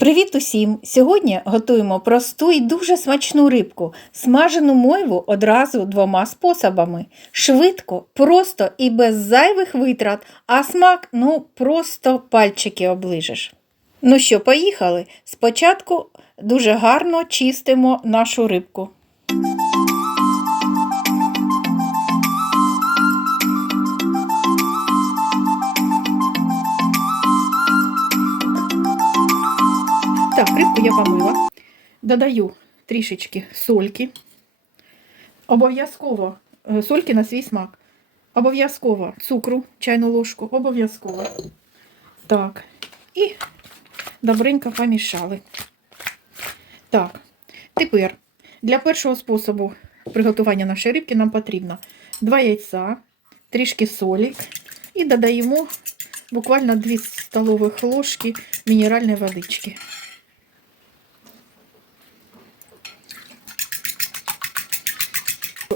Привіт усім! Сьогодні готуємо просту і дуже смачну рибку, смажену мойву одразу двома способами. Швидко, просто і без зайвих витрат, а смак ну просто пальчики оближеш. Ну що, поїхали? Спочатку дуже гарно чистимо нашу рибку. Додаю трішечки сольки. Обов'язково е, сольки на свій смак. Обов'язково цукру, чайну ложку, обов'язково. Так. І добренько помішали. Так, тепер для першого способу приготування нашої рибки нам потрібно 2 яйця, трішки солі і додаємо буквально 2 столових ложки мінеральної водички.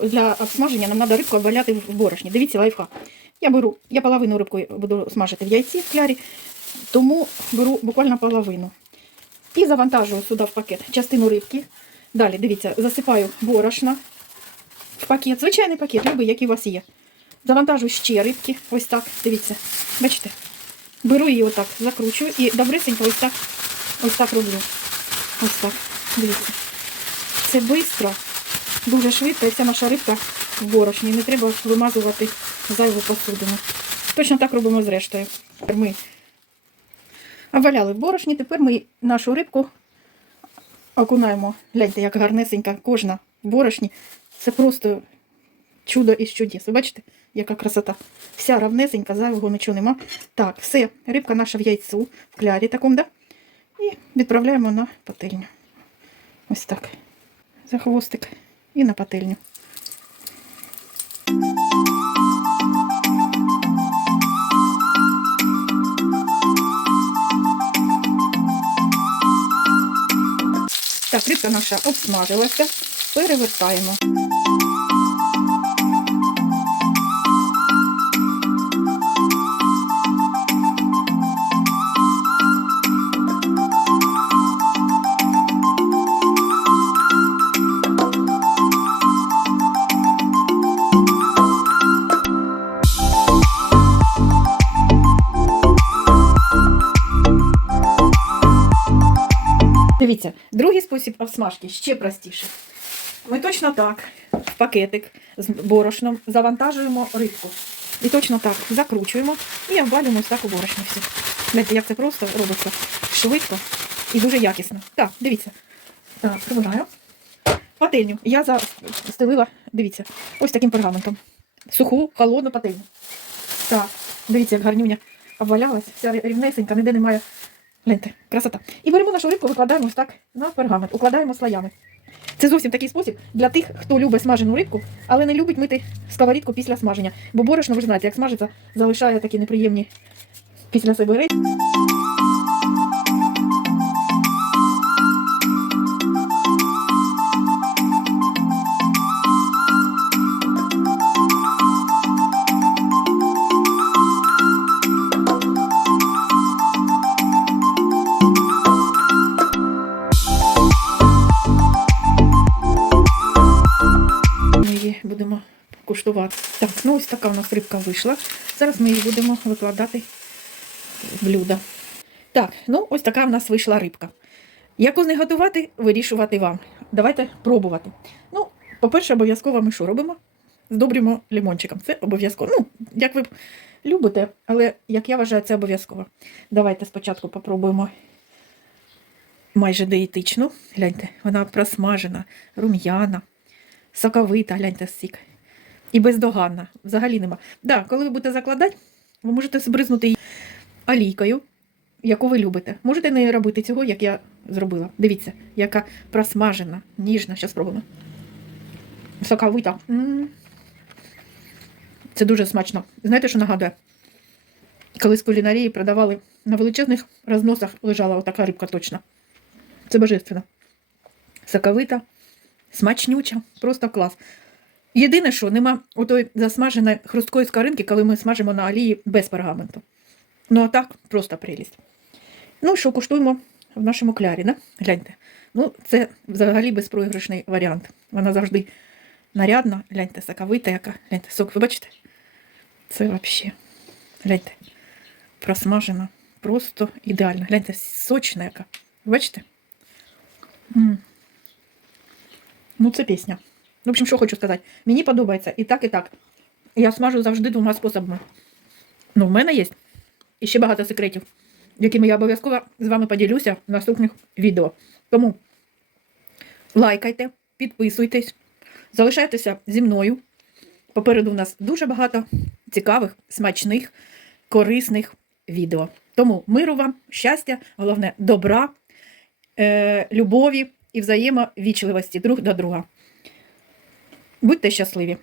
Для обсмаження нам треба рибку обваляти в борошні. Дивіться лайфхак. Я беру, я половину рибку буду смажити в яйці в клярі, тому беру буквально половину. І завантажую сюди в пакет частину рибки. Далі, дивіться, засипаю борошна в пакет. Звичайний пакет, любий, який у вас є. Завантажую ще рибки. Ось так, дивіться. Бачите? Беру її отак, закручую і добрисенько ось так, ось так роблю. Ось так. Дивіться. Це швидко, дуже швидко, і ця наша рибка в борошні. Не треба вимазувати зайву посудину. Точно так робимо з рештою. Ми обваляли в борошні, тепер ми нашу рибку окунаємо. Гляньте, як гарнесенька кожна в борошні. Це просто чудо із чудес. Ви бачите, яка красота. Вся равнесенька, зайвого нічого нема. Так, все, рибка наша в яйцю, в клярі такому, да? І відправляємо на пательню. Ось так. За хвостик і на пательню. Так, рибка наша обсмажилася. Перевертаємо. Дивіться, другий спосіб обсмажки ще простіше. Ми точно так в пакетик з борошном завантажуємо рибку. І точно так закручуємо і обвалюємо ось так у борошно все. Знаєте, як це просто робиться швидко і дуже якісно. Так, дивіться. Так, прибираю. Пательню. Я застелила, дивіться, ось таким пергаментом. Суху, холодну пательню. Так, дивіться, як гарнюня обвалялась, вся рівнесенька, ніде немає Гляньте, красота. І беремо нашу рибку, викладаємо ось так на пергамент, укладаємо слоями. Це зовсім такий спосіб для тих, хто любить смажену рибку, але не любить мити сковорідку після смаження. Бо борошно, ви ж знаєте, як смажиться, залишає такі неприємні після себе речі. Куштувати. Так, ну ось така у нас рибка вийшла. Зараз ми її будемо викладати в блюдо. Так, ну ось така в нас вийшла рибка. Як з готувати, вирішувати вам. Давайте пробувати. Ну, по-перше, обов'язково ми що робимо? Здобрюємо лимончиком. Це обов'язково. Ну, як ви любите, але як я вважаю, це обов'язково. Давайте спочатку попробуємо майже диетичну. Гляньте, вона просмажена, рум'яна соковита, гляньте сік. І бездоганна. Взагалі нема. Да, коли ви будете закладати, ви можете збризнути її олійкою, яку ви любите. Можете не робити цього, як я зробила. Дивіться, яка просмажена, ніжна. Зараз спробуємо. Соковита. Це дуже смачно. Знаєте, що нагадує? Коли з кулінарії продавали на величезних розносах лежала отака рибка точно. Це божественно. Соковита смачнюча, просто клас. Єдине, що нема отої засмаженої хрусткої скоринки, коли ми смажимо на олії без пергаменту. Ну а так, просто прелість. Ну що, куштуємо в нашому клярі, да? Гляньте. Ну, це взагалі безпроіграшний варіант. Вона завжди нарядна. Гляньте, соковита яка. Гляньте, сок, ви бачите? Це взагалі. Гляньте. Просмажена. Просто ідеально. Гляньте, сочна яка. Бачите? м Ну, це пісня. В общем, що хочу сказати. Мені подобається і так, і так. Я смажу завжди двома способами. Ну, в мене є і ще багато секретів, якими я обов'язково з вами поділюся в наступних відео. Тому лайкайте, підписуйтесь, залишайтеся зі мною. Попереду в нас дуже багато цікавих, смачних, корисних відео. Тому миру вам, щастя, головне добра, е, любові і взаємовічливості друг до друга. Будьте щасливі!